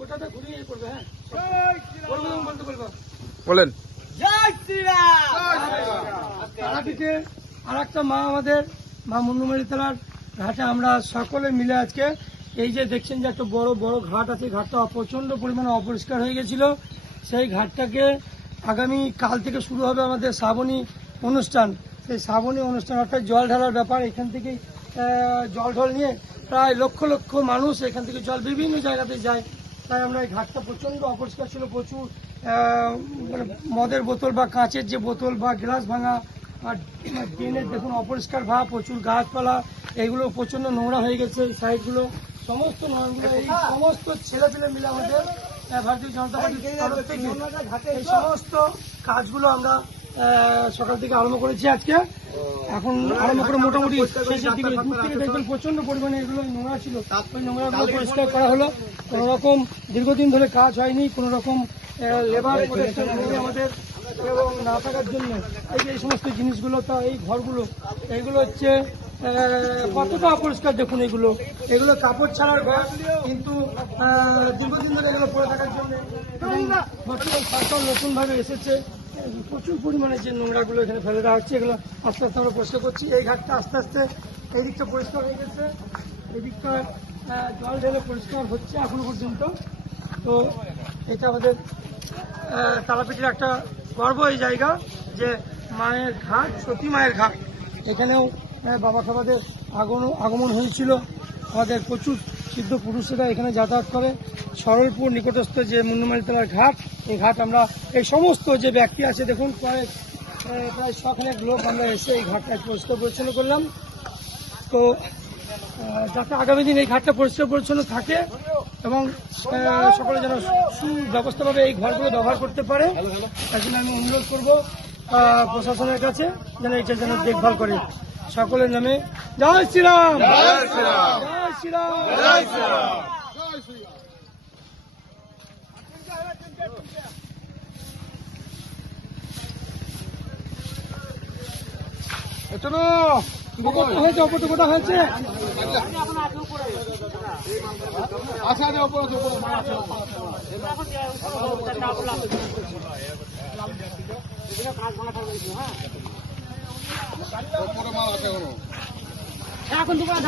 ওটাতে ঘুরিয়ে করবে। হ্যাঁ বলতে বলবো বলেন। তারাপীঠে আর একটা মা, আমাদের মা মুন্ডুমারি তলার ঘাটে আমরা সকলে মিলে আজকে এই যে দেখছেন যে একটা বড় বড় ঘাট আছে, ঘাটটা প্রচন্ড পরিমাণে অপরিষ্কার হয়ে গেছিল। সেই ঘাটটাকে আগামী কাল থেকে শুরু হবে আমাদের শ্রাবণী অনুষ্ঠান। সেই শ্রাবণী অনুষ্ঠান অর্থাৎ জল ঢালার ব্যাপার। এখান থেকে জল ঢল নিয়ে প্রায় লক্ষ লক্ষ মানুষ এখান থেকে জল বিভিন্ন জায়গাতে যায়। তাই আমরা এই ঘাটটা প্রচন্ড অপরিষ্কার ছিল, প্রচুর মানে মদের বোতল বা কাঁচের যে বোতল বা গ্লাস ভাঙা, আর ড্রেনের দেখুন অপরিষ্কার ভাব, প্রচুর গাছপালা, এইগুলো প্রচন্ড নোংরা হয়ে গেছে। এই সাইডগুলো সমস্ত নোংরা, এই সমস্ত ছেলেপেলে মিলে আমাদের ভারতীয় জনতা পার্টির তরফ থেকে এই সমস্ত কাজগুলো আমরা সকাল থেকে আরম্ভ করেছি আজকে। এখন আরম্ভ করে মোটামুটি শেষের দিকে দূর থেকে দেখবেন প্রচন্ড পরিমাণে এগুলো নোংরা ছিল, ওই নোংরাগুলো পরিষ্কার করা হলো। কোনো রকম দীর্ঘদিন ধরে কাজ হয়নি, কোনো রকম লেবার প্রোটেকশন আমাদের এবং না থাকার জন্য এই যে এই সমস্ত জিনিসগুলো, তা এই ঘরগুলো এইগুলো হচ্ছে কতটা অপরিষ্কার দেখুন। এগুলো কাপড় ছাড়ার ঘর, কিন্তু দীর্ঘদিন ধরে এগুলো পড়ে থাকার জন্য বর্তমান সরকার নতুনভাবে এসেছে, প্রচুর পরিমাণে যে নোংরাগুলো এখানে ফেলে দেওয়া হচ্ছে, এগুলো আস্তে আস্তে আমরা পরিষ্কার করছি। এই ঘাটটা আস্তে আস্তে এই দিকটা পরিষ্কার হয়ে গেছে, এই দিকটা জল ঢেলে পরিষ্কার হচ্ছে এখনো পর্যন্ত। তো এটা আমাদের তারাপীঠের একটা গর্ব এই জায়গা, যে মায়ের ঘাট, সতী মায়ের ঘাট। এখানেও বাবা খাবাদের আগমন হয়েছিল। আমাদের প্রচুর সিদ্ধ পুরুষেরা এখানে যাতায়াত করে। সরলপুর নিকটস্থ যে মুন্ডুমারি তলার ঘাট, এই ঘাট আমরা এই সমস্ত যে ব্যক্তি আছে দেখুন প্রায় 100খানেক লোক আমরা এসে এই ঘাটটা পরিষ্কার পরিচ্ছন্ন করলাম। তো যাতে আগামী দিন এই ঘাটটা পরিষ্কার পরিচ্ছন্ন থাকে এবং সকলে যেন সুব্যবস্থাভাবে এই ঘরগুলো ব্যবহার করতে পারে, তার জন্য আমি অনুরোধ করব প্রশাসনের কাছে যেন এটা যেন দেখভাল করে। সকলের নামে জয় শ্রীরাম, জয় শ্রীরাম, জয় শ্রীরাম, জয় শ্রীরাম। হয়েছে অপরটা কোথা হয়েছে? আচ্ছা এখন